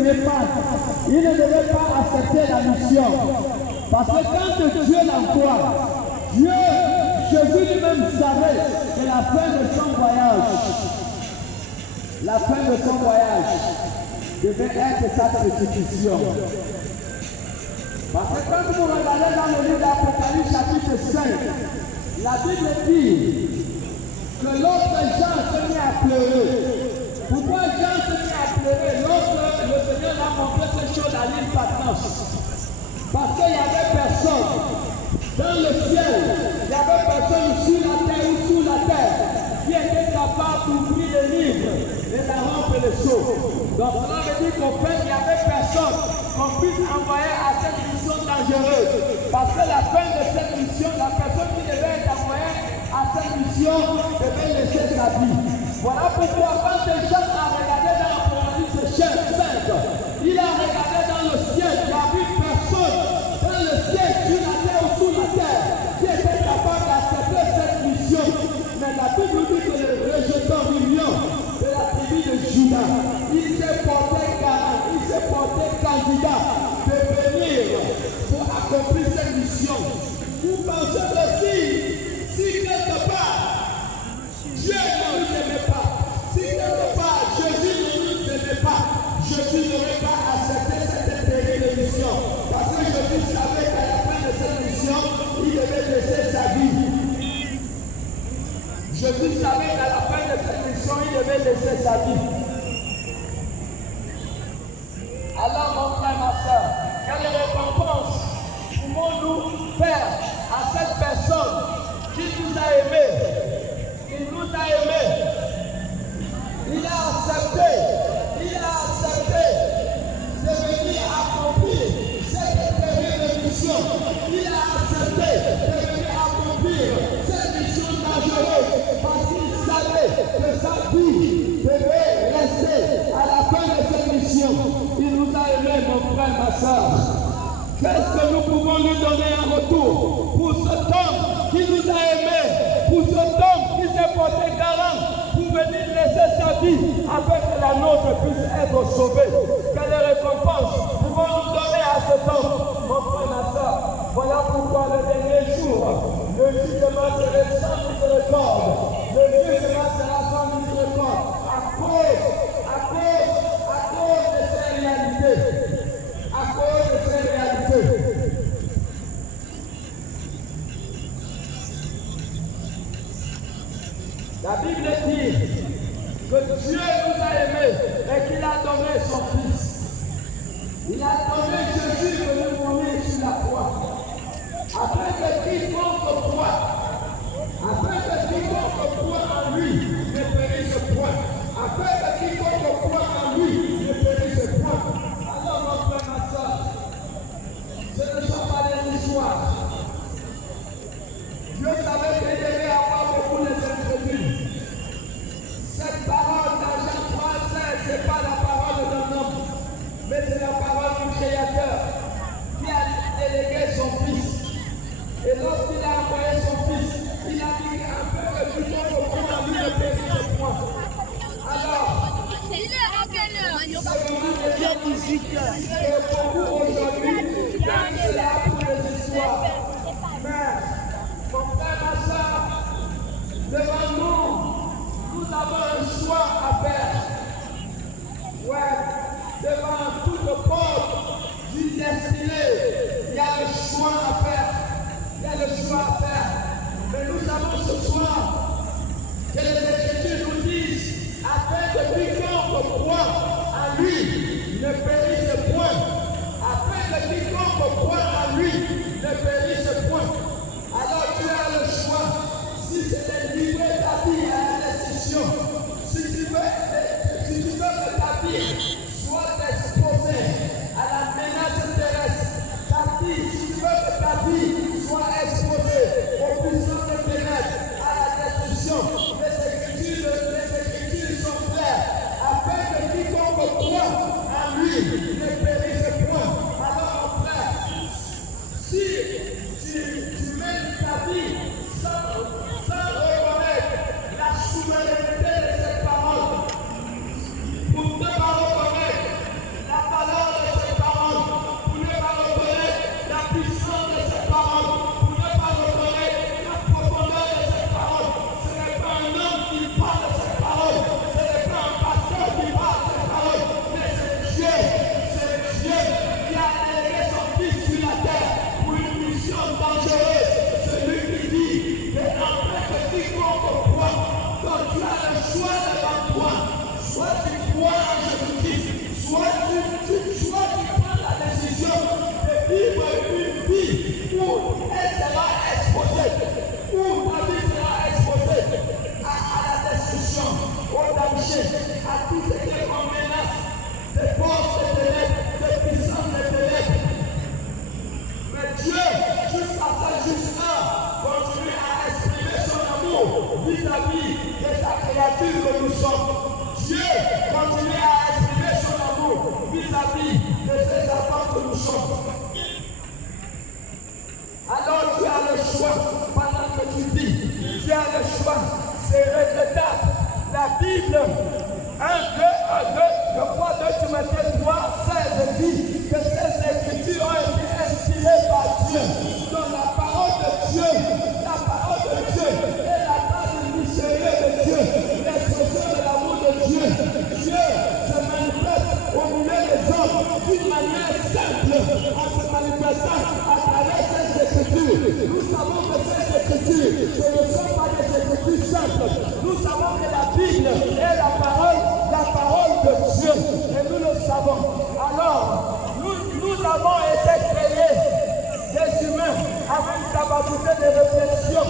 réussirait pas. Il ne devait pas accepter la mission. Parce que quand Dieu l'envoie, Jésus lui-même savait que la fin de son voyage devait être sa persécution. Parce que quand vous regardez dans le livre d'Apocalypse chapitre 5, la Bible dit que l'autre Jean se mit à pleurer. Pourquoi Jean se mit à pleurer? L'autre, le Seigneur a montré ces choses à l'île Patmos. Parce qu'il n'y avait personne dans le ciel, il n'y avait personne sur la terre ou sous la terre qui était capable d'ouvrir le livre et de rompre le sceau. Donc cela veut dire qu'au fait, il n'y avait personne qu'on puisse envoyer à cette mission dangereuse. Parce que la fin de cette mission, la personne qui devait être envoyée à cette mission devait laisser sa vie. Voilà pourquoi quand Jean a regardé dans l'Apocalypse 5, il a regardé dans le ciel, il a vu personne dans le ciel, sur la terre ou sous la terre qui était capable d'accepter cette mission. Mais la Bible dit que le rejetant million de la tribu de Judas, il s'est porté garant, il s'est porté candidat de venir pour accomplir cette mission. Vous pensez aussi, si quelque part, Dieu ne nous aimait pas, si quelque part Jésus ne nous aimait pas, Jésus n'aurait pas accepté cette terrible mission. Parce que Jésus savait qu'à la fin de cette mission, il devait laisser sa vie. Jésus savait qu'à la fin de cette mission, il devait laisser sa vie. Alors mon frère, ma soeur, quelle récompense pouvons-nous faire à cette personne qui nous a aimés? Il nous a aimés. Il a accepté de venir accomplir cette terrible mission. Il a accepté de venir accomplir cette mission dangereuse parce qu'il savait que sa vie devait rester à la fin de cette mission. Il nous a aimés, mon frère, ma soeur. Qu'est-ce que nous pouvons lui donner en retour pour cet homme qui nous a aimés, pour cet homme qui s'est porté garant pour venir laisser sa vie afin que la nôtre puisse être sauvée? Quelle récompense pouvons-nous donner à cet homme, mon frère, ma soeur? Voilà pourquoi le dernier jour, le jugement sera sans miséricorde. Le jugement sera sans miséricorde à cause de ces réalités. À cause de ces réalités. La Bible dit que Dieu nous a aimés et qu'il a donné son Fils. Il a donné Jésus que nous mourir sur la croix. Afin que quiconque croit en lui ne périsse point. Afin que quiconque croit en lui ne périsse point. Alors mon frère, ma soeur, ce ne sont pas des histoires. Dieu savait qu'il devait avoir beaucoup de inquiétudes. Cette parole dans Jean 3,16, ce n'est pas la parole d'un homme, mais c'est la parole du Créateur qui a délégué son Fils. Et lorsqu'il a envoyé son Fils, il a dit un peu que tout le monde croit en lui ne périsse point. Alors, et pour vous aujourd'hui, c'est là pour les histoires. Mais, mon frère, ma soeur, devant nous avons un choix à faire. Ouais, devant toute porte du destiné, il y a un choix à faire. Il y a le choix à faire. Mais nous savons ce soir que les Écritures nous disent afin que quiconque croit en lui ne périsse point. Afin que quiconque croit en lui ne périsse point. Alors tu as le choix. Si c'est de livrer ta vie à la destruction, si tu veux que ta vie soit exposée à la menace terrestre, ta vie, si tu veux que ta vie soit exposée aux puissances de ténèbres, à la destruction, les Écritures sont claires, afin que quiconque croit en lui ne périsse point. Alors mon frère, si tu mènes ta vie sans reconnaître Timothée 3:16 dit que ces écritures ont été inspirées par Dieu. Donc la parole de Dieu est la part mystérieux de Dieu, l'expression de l'amour de Dieu. Dieu se manifeste au milieu des hommes d'une manière simple, en se manifestant à travers ces écritures. Nous savons que ces écritures, ce ne sont pas des écritures simples. Nous savons que la Bible est la parole de Dieu, et nous le savons. Alors, nous avons été créés des humains avec une capacité de réflexion,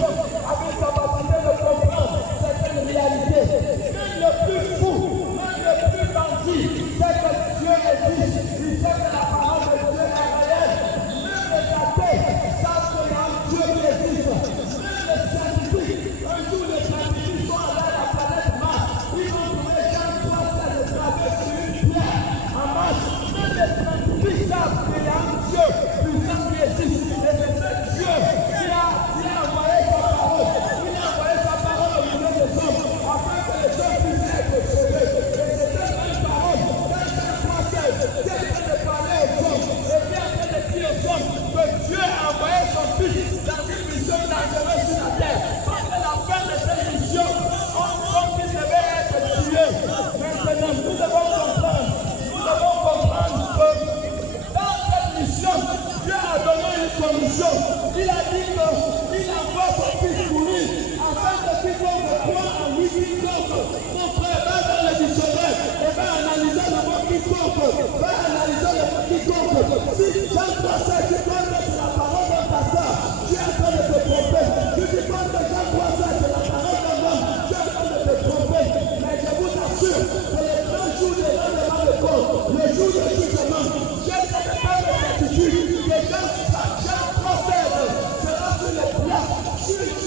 avec une capacité de comprendre certaines réalités. Même le plus fou, même le plus bandit, c'est que Dieu existe. Il sait que la parole de Dieu est réelle. Même les athées savent qu'il y a un Dieu qui existe. Même les scientifiques, un jour les scientifiques sont allés à la planète Mars. Ils ont trouvé Jean 3 gravé sur une pierre en Mars. Même les scientifiques savent qu'il y a un Dieu puissant qui existe. Et c'est ce Dieu qui a envoyé sa parole. Il a envoyé sa parole au milieu des hommes afin que les hommes puissent être sauvés. Et c'est cette même parole, dans Jean 3:16, qui est en train de parler aux hommes et qui est en train de dire aux hommes que Dieu a envoyé son Fils dans une mission dangereuse sur la terre. Parce que la fin de cette mission, son Fils devait être tué. Maintenant, nous devons comprendre que dans cette mission, Dieu a donné une condition. Il a dit qu'il envoie son Fils mourir afin que quiconque croit en lui, mon frère va dans le dictionnaire et va analyser le mot quiconque. Va analyser le mot quiconque. Si Jean 3:16 qui croit que c'est la parole d'un pasteur, tu es en train de te tromper. Si tu crois que Jean 3:16 c'est la parole d'un homme, tu es en train de te tromper. Mais je vous assure que les grands jours de l'endemain de corps, le jour de jugement, j'ai cette part de certitude que Jean 3:16 sera sur les plats, sur les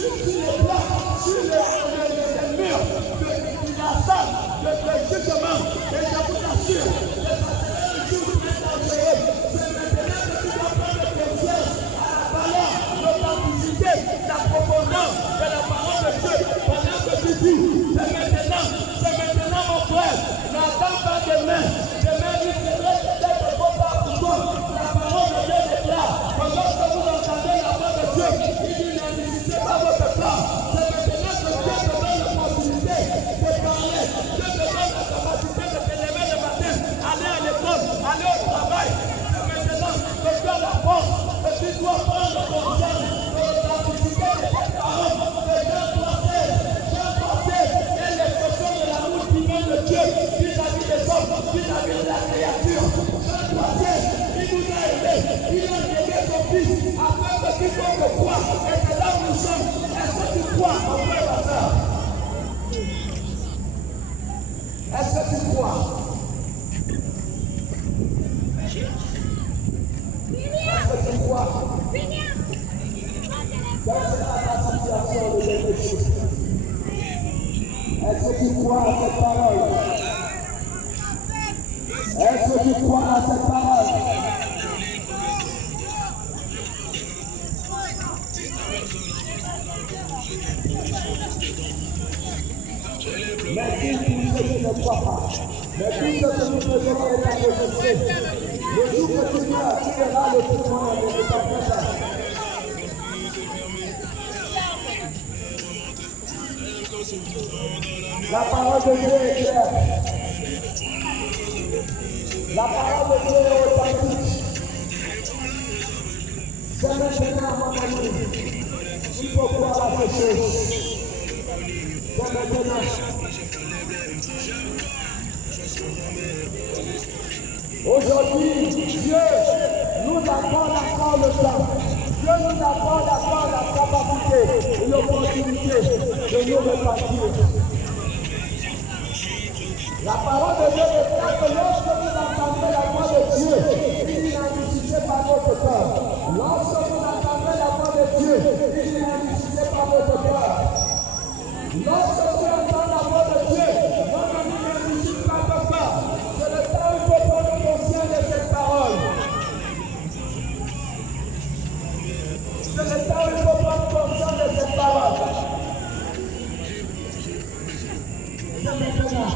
murs de la salle de jugement. Et je vous assure que ça sera un jour très dangereux. C'est maintenant que tu dois prendre conscience à la valeur, l'authenticité, la profondeur de la parole de Dieu. Pendant que tu dis, c'est maintenant mon frère, n'attends pas demain. Demain, il serait peut-être trop tard pour toi. La parole de Dieu déclare que lorsque vous entendez la voix de Dieu, il dit n'investissez pas votre plan. C'est maintenant que Dieu te donne l'opportunité de parler. Dieu te donne la capacité de te lever le matin, aller à l'école, aller au travail. C'est maintenant que tu as la force, que tu dois prendre conscience de l'authenticité de cette parole de Jean 3:16 est l'expression de l'amour divin de Dieu vis-à-vis des hommes, vis-à-vis de la créature. Jean 3:16, il nous a aidés, il a donné son Fils afin que quiconque croit, et c'est là où nous sommes. Est-ce que tu crois, mon frère, ma soeur? Est-ce que tu crois? Est-ce que tu crois? Quelle sera ta situation de l'émission? Est-ce que tu crois à cette parole? Est-ce que tu crois à cette parole? Merci pour ceux qui ne croient pas. Mais tout ce que nous faisons est à rejeter. Le jour que tu meurs, tu verras le témoin de ta frère. La parole de Dieu est claire. La parole de Dieu est authentique. C'est maintenant, mon ami. Il faut croire à ces choses. C'est maintenant. Aujourd'hui, Dieu nous accorde encore le temps. Dieu nous accorde encore la capacité et l'opportunité de nous repentir. La parole de Dieu déclare que lorsque vous entendez la voix de Dieu, il dit n'enrichissez pas votre cœur. Lorsque vous entendez la voix de Dieu, il dit n'enrichissez pas votre cœur. Lorsque tu entends la voix de Dieu, mon ami, n'enrichissez pas ton cœur. C'est le temps où il faut prendre conscience de cette parole. C'est le temps où il faut prendre conscience de cette parole. C'est maintenant.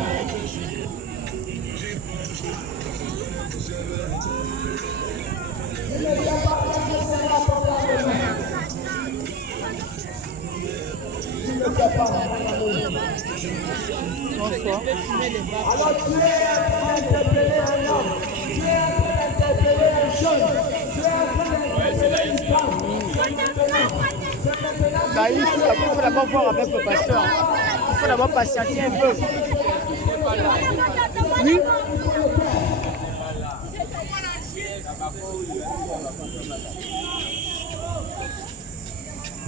Je ne sais pas quand je serai attendant demain. Je ne sais pas. Bonsoir. Alors tu es en train d'interpeller un homme, tu es en train d'interpeller un jeune, tu es en train d'interpeller une femme. C'est maintenant. Bah, il faut d'abord voir avec le pasteur. Il faut d'abord patienter un peu. Oui.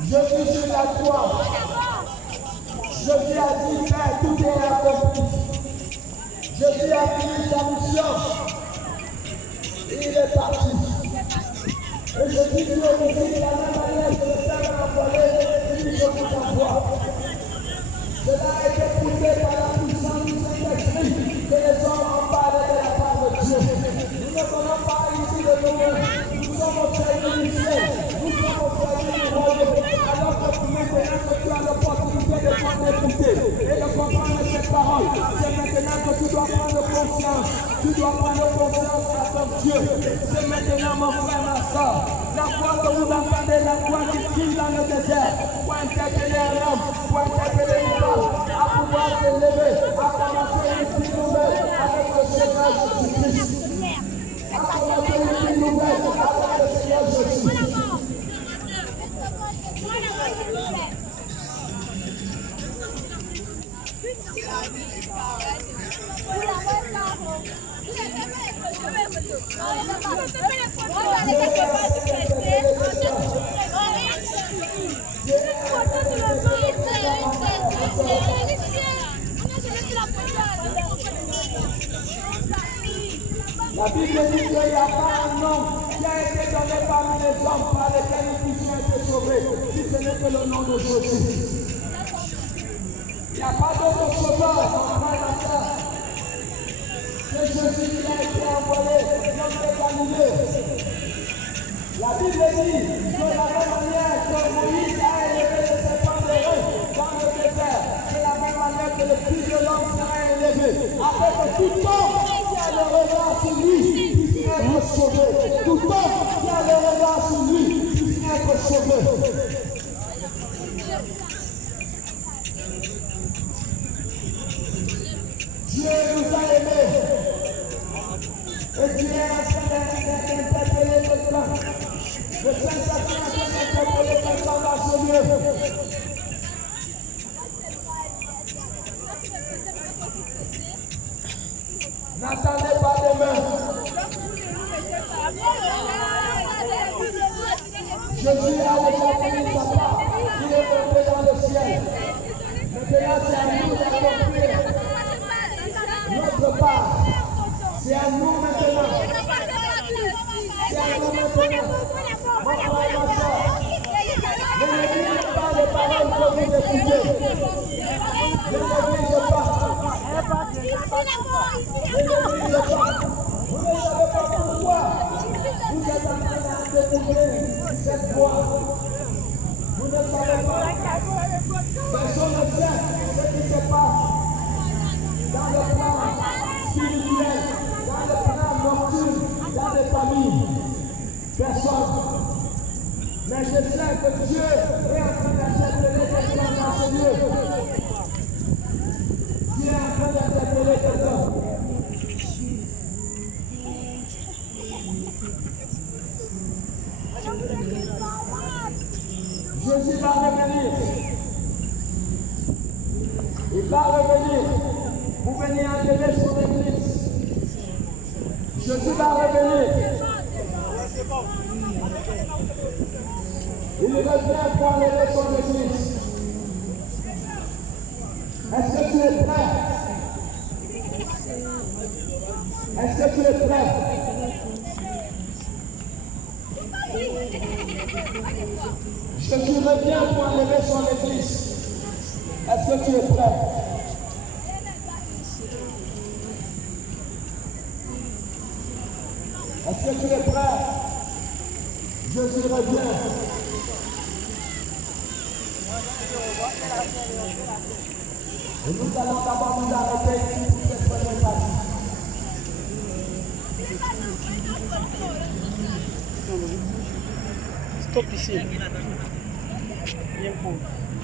Je suis sur la croix. Jésus a dit, Père, tout est accompli. Jésus a fini sa mission. Il est parti. Et je dis Dieu aussi, de la même manière que le Père m'a envoyé, il dit, je vous envoie. Cela a été poussé par la puissance du Saint-Esprit que les hommes ont parlé de la part de Dieu. Nous ne venons pas ici de nous-mêmes. Nous sommes au service du ciel. Nous sommes au service du royaume. Alors que maintenant que tu as l'opportunité de prendre écouter et de comprendre ces paroles, c'est maintenant que tu dois prendre conscience. Tu dois prendre conscience à ton Dieu. C'est maintenant, mon frère, ma soeur. La voix que vous entendez, la voix qui crie dans le désert, pour interpeller un homme, pour interpeller une femme, à pouvoir se lever, à commencer une vie nouvelle avec le Seigneur Jésus-Christ. À commencer une vie nouvelle avec le Seigneur Jésus. La Bible dit qu'il n'y a pas un nom qui a été donné parmi les hommes par lesquels nous puissions être sauvés, si ce n'est que le nom de Jésus. Il n'y a pas d'autre sauveur, mon frère et ma soeur. C'est Jésus qui a été envoyé, l'homme de Galilée. La Bible dit que de la même manière que Moïse a élevé le serpent de Ré dans le désert, c'est la même manière que le Fils de l'homme sera élevé. Afin que tout homme qui a le regard sur lui puisse être sauvé. Tout homme qui a le regard sur lui puisse être sauvé. Dieu nous a aimés. Et Dieu est en train d'interpeller quelqu'un. Le Saint-Esprit est en train d'interpeller quelqu'un dans ce lieu. N'attendez pas demain. Jésus a déjà pris sa part. Il est monté dans le ciel. Maintenant, c'est à nous d'accomplir notre part. C'est à nous maintenant. C'est à nous maintenant. Mon frère et ma soeur, ne négligez pas les paroles que vous écoutez. Ne négligez pas. Ne négligez pas. Vous ne savez pas pourquoi vous êtes en train de découvrir cette voie. Vous ne savez pas. Personne ne sait ce qui se passe dans le plan spirituel, dans le plan nocturne, dans les familles. Personne. Mais je sais que Dieu est en train d'interpeller quelqu'un dans ce lieu. Dieu est en train d'interpeller quelqu'un. Jésus va revenir. Il va revenir pour venir enlever son église. Jésus va revenir. Il revient pour enlever son église. Est-ce que tu es prêt? Est-ce que tu es prêt? Jésus revient pour enlever son église. Est-ce que tu es prêt? Est-ce que tu es prêt? Jésus revient. Et nous allons d'abord nous arrêter ici pour cette première partie. Stop ici. Bien pour.